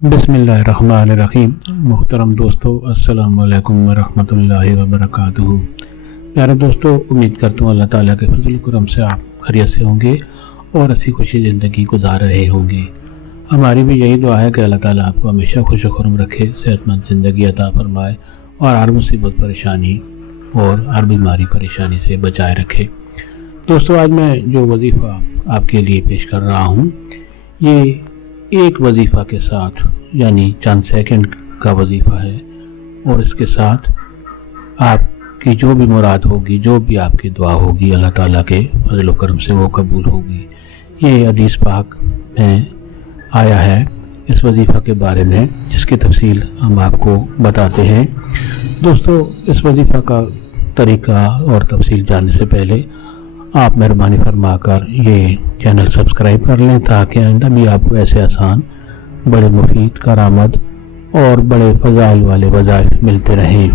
बिस्मिल्लाहिर्रहमानिर्रहीम। मुहतरम दोस्तों, अस्सलाम वालेकुम वरहमतुल्लाहि वबरकातुहू। प्यारे दोस्तों, उम्मीद करता हूँ अल्लाह ताला के फजल करम से आप खैरियत से होंगे और हंसी खुशी ज़िंदगी गुजार रहे होंगे। हमारी भी यही दुआ है कि अल्लाह ताला आपको हमेशा खुश खुरम रखे, सेहतमंद ज़िंदगी अता फरमाए और हर मुसीबत परेशानी और हर बीमारी परेशानी से बचाए रखे। दोस्तों, आज मैं जो वजीफ़ा आपके लिए पेश कर रहा हूँ, ये एक वजीफ़ा के साथ यानी चंद सेकंड का वजीफ़ा है और इसके साथ आपकी जो भी मुराद होगी, जो भी आपकी दुआ होगी, अल्लाह ताला के फजल करम से वो कबूल होगी। ये हदीस पाक में आया है इस वजीफ़ा के बारे में, जिसकी तफसील हम आपको बताते हैं। दोस्तों, इस वजीफ़ा का तरीका और तफसील जानने से पहले आप मेहरबानी फरमाकर ये चैनल सब्सक्राइब कर लें, ताकि आइंदा भी आपको ऐसे आसान, बड़े मुफीद, करामत और बड़े फ़ज़ाइल वाले वज़ाइफ मिलते रहें।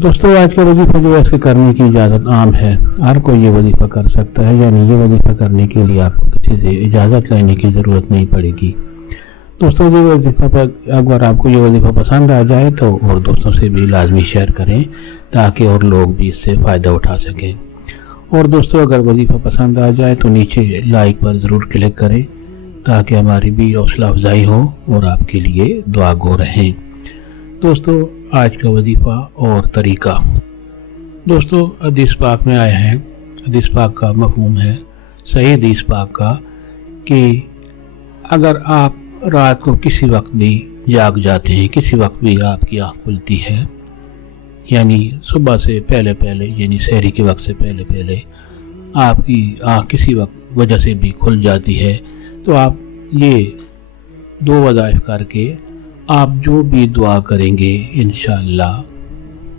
दोस्तों, आज का वजीफ़ा जो है, इसके करने की इजाज़त आम है, हर कोई ये वजीफ़ा कर सकता है, यानी ये वजीफ़ा करने के लिए आपको किसी से इजाज़त लेने की ज़रूरत नहीं पड़ेगी। दोस्तों, ये वजीफ़ा पर अगर आपको ये वजीफ़ा पसंद आ जाए तो और दोस्तों से भी लाजमी शेयर करें, ताकि और लोग भी इससे फ़ायदा उठा सकें। और दोस्तों, अगर वजीफ़ा पसंद आ जाए तो नीचे लाइक पर ज़रूर क्लिक करें, ताकि हमारी भी हौसला अफजाई हो और आपके लिए दुआ गो रहें। दोस्तों, आज का वजीफ़ा और तरीका। दोस्तों, हदीस पाक में आया है, हदीस पाक का मफ़हूम है, सही हदीस पाक का, कि अगर आप रात को किसी वक्त भी जाग जाते हैं, किसी वक्त भी आपकी आँख खुलती है, यानी सुबह से पहले पहले, यानी सहरी के वक्त से पहले पहले आपकी आँख किसी वक्त वजह से भी खुल जाती है, तो आप ये दो वज़ाइफ करके आप जो भी दुआ करेंगे इंशाअल्लाह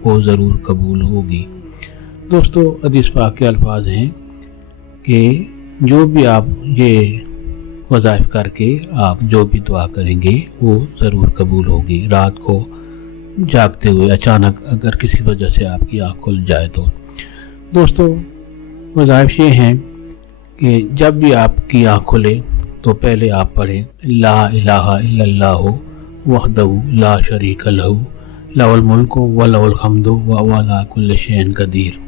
वो ज़रूर कबूल होगी। दोस्तों, हदीस पाक के अल्फाज हैं कि जो भी आप ये वज़ाइफ करके आप जो भी दुआ करेंगे वो ज़रूर कबूल होगी। रात को जागते हुए अचानक अगर किसी वजह से आपकी आँख खुल जाए तो। दोस्तों, वज़ाइफ ये हैं कि जब भी आपकी आँख खुले तो पहले आप पढ़ें ला इलाहा इल्लल्लाहु वहदहु ला शरीका लहू लहुल मुल्कु व लहुल हम्दु व हुवा अला कुल्लि शैइन क़दीर।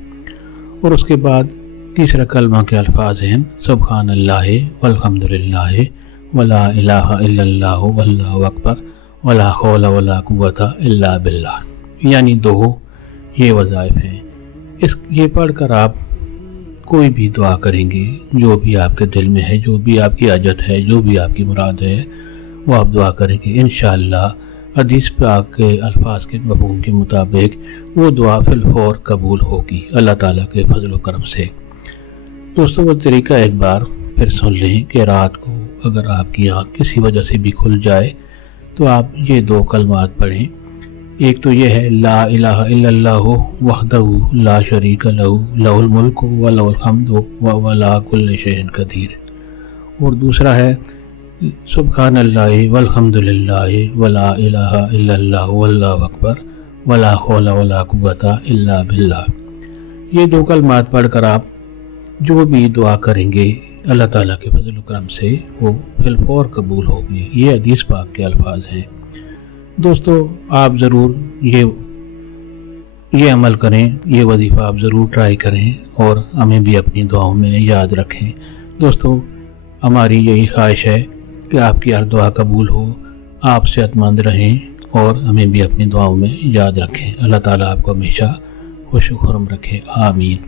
और उसके बाद तीसरा कलमा के अल्फाज हैं सुब्हानल्लाहि वल्हम्दुलिल्लाहि व ला इलाहा इल्लल्लाहु वल्लाहु अकबर वला हौला वला कुव्वता इल्ला बिल्लाह। यानी दो ये वज़ाइफ हैं। ये पढ़कर आप कोई भी दुआ करेंगे, जो भी आपके दिल में है, जो भी आपकी हाजत है, जो भी आपकी मुराद है, वो आप दुआ करेंगे इंशाअल्लाह हदीस पाक के अल्फाज के मफ़हूम के मुताबिक वो दुआ फिल फौर कबूल होगी अल्लाह ताला के फजल करम से। दोस्तों, वो तरीका एक बार फिर सुन लें कि रात को अगर आपकी आँख किसी वजह से भी खुल जाए तो आप ये दो कलमात पढ़ें। एक तो ये है ला इलाहा इल्लल्लाहु वहदहु ला शरीका लहू लहुल मुल्कु व लहुल हम्दु व हुवा अला कुल्लि शैइन क़दीर। और दूसरा है सुब्हानल्लाहि वल्हम्दुलिल्लाहि व ला इलाहा इल्लल्लाहु वल्लाहु अकबर वला हौला वला कुव्वता इल्ला बिल्लाह। ये दो कलमात पढ़कर आप जो भी दुआ करेंगे अल्लाह ताला के फजल करम से वो फिलफौर कबूल होगी। ये हदीस पाक के अल्फाज हैं। दोस्तों, आप ज़रूर ये अमल करें, ये वजीफ़ा आप ज़रूर ट्राई करें और हमें भी अपनी दुआओं में याद रखें। दोस्तों, हमारी यही ख्वाहिश है कि आपकी हर दुआ कबूल हो, आप सेहतमंद रहें और हमें भी अपनी दुआओं में याद रखें। अल्लाह ताला आपको हमेशा खुश खुरम रखे। आमीन।